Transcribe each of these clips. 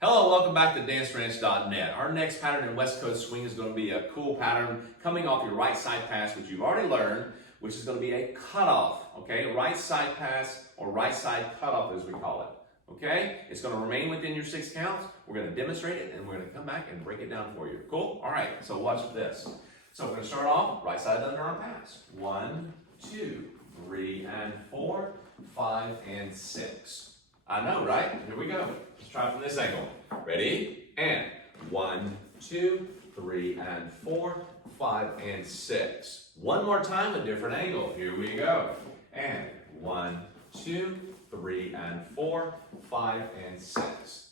Hello, welcome back to DanceRanch.net. Our next pattern in West Coast Swing is going to be a cool pattern coming off your right side pass, which you've already learned, which is going to be a cutoff, okay? Right side pass or right side cutoff as we call it, okay? It's going to remain within your 6 counts. We're going to demonstrate it and we're going to come back and break it down for you. Cool? All right, so watch this. So we're going to start off right side underarm pass. 1, 2, 3, and 4, 5, and 6. I know, right? Here we go. Let's try from this angle. Ready? And 1, 2, 3, and 4, 5, and 6. One more time, a different angle. Here we go. And 1, 2, 3, and 4, 5, and 6.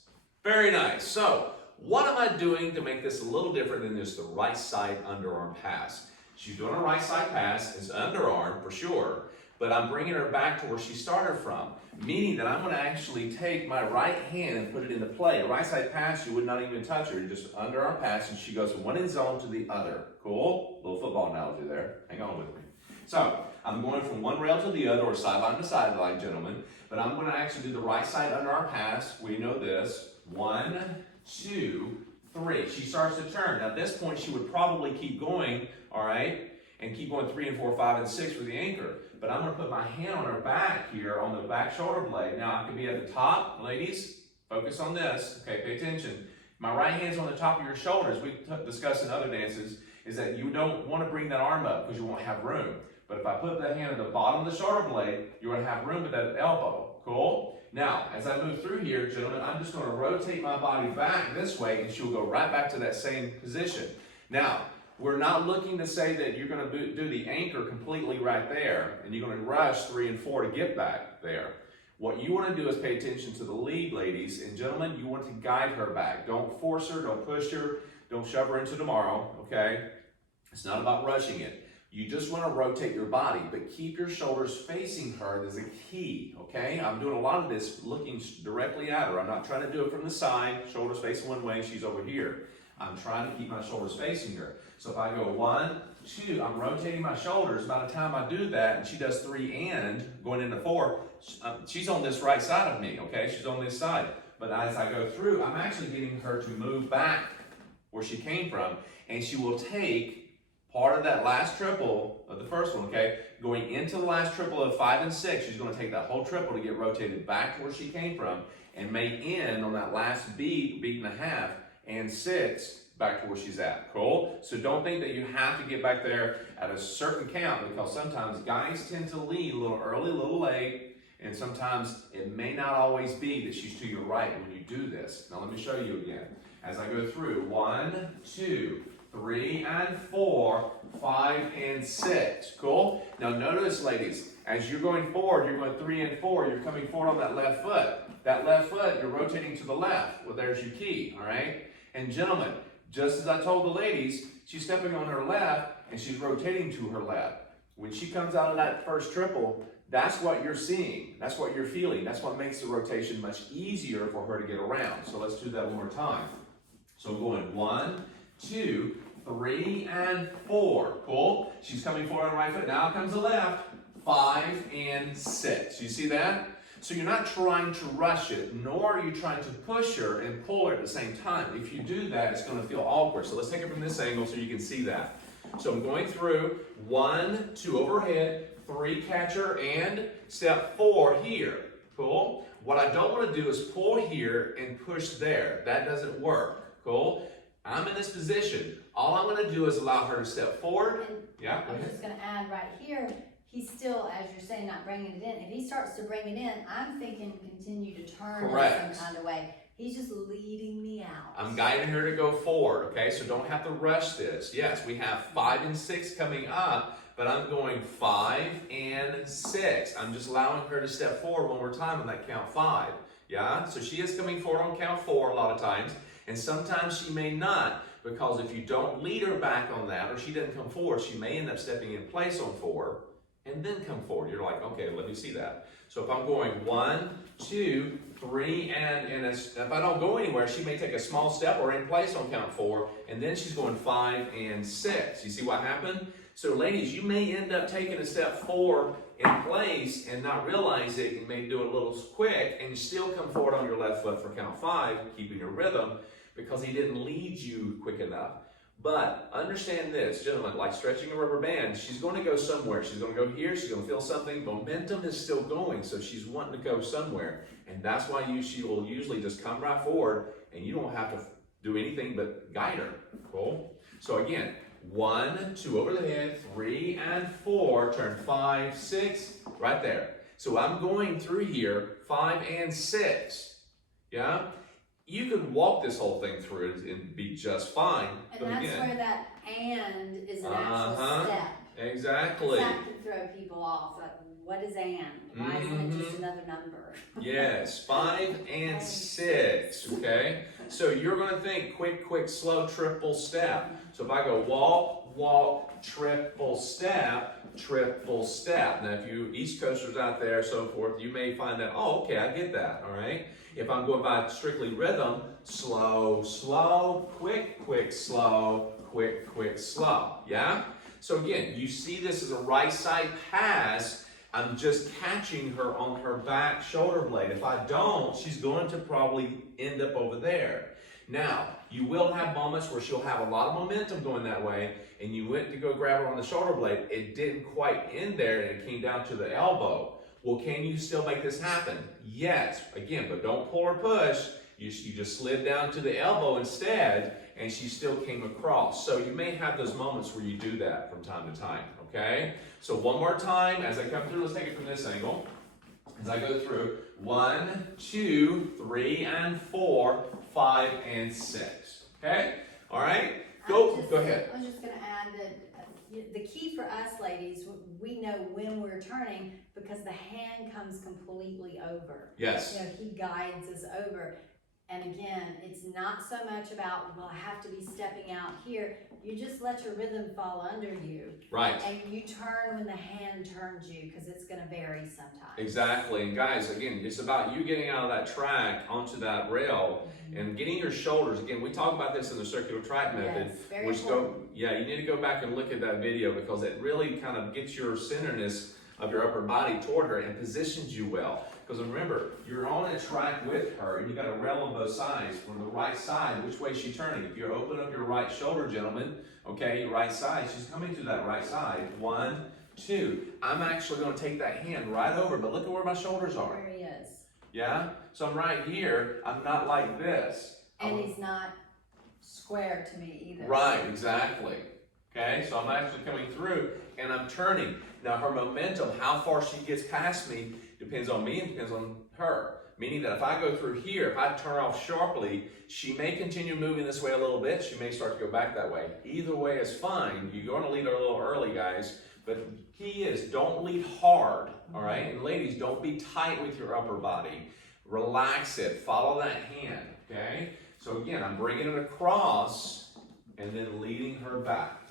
Very nice. So, what am I doing to make this a little different than just the right side underarm pass? She's doing a right side pass. It's underarm for sure. But I'm bringing her back to where she started from, meaning that I'm going to actually take my right hand and put it into play. A right side pass, you would not even touch her. You just underarm pass, and she goes from one end zone to the other. Cool? Little football analogy there. Hang on with me. So, I'm going from one rail to the other, or sideline to sideline, gentlemen. But I'm going to actually do the right side underarm pass. We know this. 1, 2, 3. She starts to turn. Now, at this point, she would probably keep going, all right? And keep going 3 and 4, 5, and 6 for the anchor. But I'm going to put my hand on her back here on the back shoulder blade. Now I can be at the top. Ladies, focus on this. Okay, pay attention. My right hand's on the top of your shoulders. We discussed in other dances is that you don't want to bring that arm up because you won't have room. But if I put that hand at the bottom of the shoulder blade, you're going to have room at that elbow. Cool? Now, as I move through here, gentlemen, I'm just going to rotate my body back this way and she'll go right back to that same position. Now, we're not looking to say that you're going to do the anchor completely right there and you're going to rush 3 and 4 to get back there. What you want to do is pay attention to the lead, ladies and gentlemen. You want to guide her back. Don't force her, don't push her, don't shove her into tomorrow, okay? It's not about rushing it. You just want to rotate your body, but keep your shoulders facing her. There's a key, okay? I'm doing a lot of this looking directly at her. I'm not trying to do it from the side, shoulders facing one way, she's over here. I'm trying to keep my shoulders facing her. So if I go 1, 2, I'm rotating my shoulders. By the time I do that, and she does 3 and going into 4, she's on this right side of me, okay? She's on this side. But as I go through, I'm actually getting her to move back where she came from, and she will take part of that last triple of the first one, okay? Going into the last triple of 5 and 6, she's going to take that whole triple to get rotated back to where she came from, and may end on that last beat and a half, and 6 back to where she's at. Cool? So don't think that you have to get back there at a certain count, because sometimes guys tend to lead a little early, a little late, and sometimes it may not always be that she's to your right when you do this. Now let me show you again. As I go through 1, 2, 3, and 4, 5, and 6. Cool? Now notice, ladies, as you're going forward, you're going 3 and 4, you're coming forward on that left foot. That left foot, you're rotating to the left. Well, there's your key, all right? And gentlemen, just as I told the ladies, she's stepping on her left and she's rotating to her left. When she comes out of that first triple, that's what you're seeing. That's what you're feeling. That's what makes the rotation much easier for her to get around. So let's do that one more time. So going 1, 2, 3, and 4. Cool? She's coming forward on the right foot. Now comes the left. 5 and 6. You see that? So you're not trying to rush it, nor are you trying to push her and pull her at the same time. If you do that, it's going to feel awkward. So let's take it from this angle so you can see that. So I'm going through 1, 2 overhead, 3 catcher, and step 4 here. Cool? What I don't want to do is pull here and push there. That doesn't work. Cool? I'm in this position. All I'm going to do is allow her to step forward. Yeah, go I'm ahead. just going to add right here, he's still, as you're saying, not bringing it in. If he starts to bring it in, I'm thinking continue to turn Correct. in some kind of way. He's just leading me out. I'm guiding her to go forward, okay? So don't have to rush this. Yes, we have 5 and 6 coming up, but I'm going 5 and 6. I'm just allowing her to step forward one more time on that count 5. Yeah? So she is coming forward on count 4 a lot of times, and sometimes she may not, because if you don't lead her back on that, or she doesn't come forward, she may end up stepping in place on 4, and then come forward. You're like, okay, let me see that. So if I'm going 1, 2, 3, and if I don't go anywhere, she may take a small step or in place on count 4, and then she's going 5 and 6. You see what happened? So ladies, you may end up taking a step forward in place and not realize it. You may do it a little quick and still come forward on your left foot for count 5, keeping your rhythm, because he didn't lead you quick enough. But understand this, gentlemen, like stretching a rubber band, she's going to go somewhere. She's going to go here, she's going to feel something. Momentum is still going, so she's wanting to go somewhere. And that's why she will usually just come right forward, and you don't have to do anything but guide her. Cool? So again, 1, 2 over the head, 3 and 4, turn 5, 6, right there. So I'm going through here, 5 and 6. Yeah? You can walk this whole thing through and be just fine. And but that's again, where that and is an actual step. Exactly. That can throw people off. Like, what is and? Why isn't it just another number? Yes, 5 and 6, okay? So you're going to think quick, slow, triple step. So if I go walk, triple step. Now if you East Coasters out there, so forth, you may find that, oh, okay, I get that, all right? If I'm going by strictly rhythm, slow, quick, slow, quick, slow, yeah? So again, you see this as a right side pass. I'm just catching her on her back shoulder blade. If I don't, she's going to probably end up over there. Now, you will have moments where she'll have a lot of momentum going that way, and you went to go grab her on the shoulder blade. It didn't quite end there, and it came down to the elbow. Well, can you still make this happen? Yes. Again, but don't pull or push. You just slid down to the elbow instead, and she still came across. So you may have those moments where you do that from time to time, okay? So one more time as I come through, let's take it from this angle. As I go through, 1, 2, 3 and 4, 5 and 6, okay? All right, go ahead. I was just gonna add that the key for us ladies, we know when we're turning because the hand comes completely over. Yes. You know, he guides us over. And again, it's not so much about, well, I have to be stepping out here. You just let your rhythm fall under you. Right. And you turn when the hand turns you, because it's going to vary sometimes. Exactly. And guys, again, it's about you getting out of that track onto that rail and getting your shoulders. Again, we talk about this in the circular track method. Yes, very important. You need to go back and look at that video, because it really kind of gets your centeredness of your upper body toward her and positions you well. Because remember, you're on a track with her, and you got a rail on both sides. From the right side, which way is she turning? If you open up your right shoulder, gentlemen, okay, right side, she's coming to that right side. 1, 2. I'm actually going to take that hand right over, but look at where my shoulders are. Where he is. Yeah? So I'm right here. I'm not like this. And he's not square to me either. Right, exactly. Okay, so I'm actually coming through, and I'm turning. Now her momentum, how far she gets past me, depends on me and depends on her. Meaning that if I go through here, if I turn off sharply, she may continue moving this way a little bit. She may start to go back that way. Either way is fine. You're going to lead her a little early, guys. But the key is don't lead hard, all right? And ladies, don't be tight with your upper body. Relax it. Follow that hand, okay? So again, I'm bringing it across and then leading her back.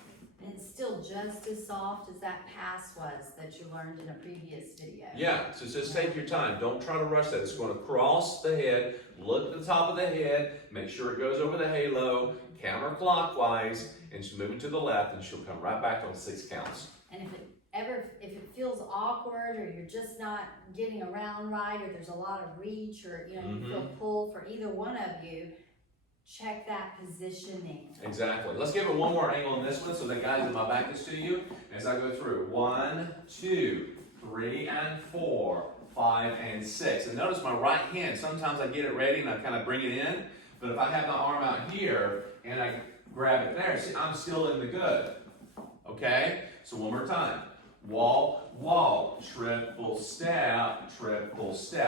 And it's still just as soft as that pass was that you learned in a previous video. Yeah, so just take your time. Don't try to rush that. It's going to cross the head, look at the top of the head, make sure it goes over the halo, counterclockwise, and she's moving to the left, and she'll come right back on 6 counts. And if it feels awkward, or you're just not getting around right, or there's a lot of reach, or you feel pulled for either one of you, check that positioning. Exactly. Let's give it one more angle on this one so that, guys, my back is to you as I go through. 1, 2, 3 and 4, 5 and 6. And notice my right hand, sometimes I get it ready and I kind of bring it in, but if I have my arm out here and I grab it there, see, I'm still in the good. Okay? So one more time. Walk, triple step.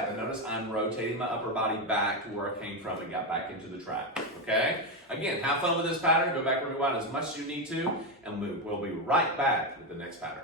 And notice I'm rotating my upper body back to where I came from and got back into the track, okay? Again, have fun with this pattern. Go back and rewind as much as you need to, and we'll be right back with the next pattern.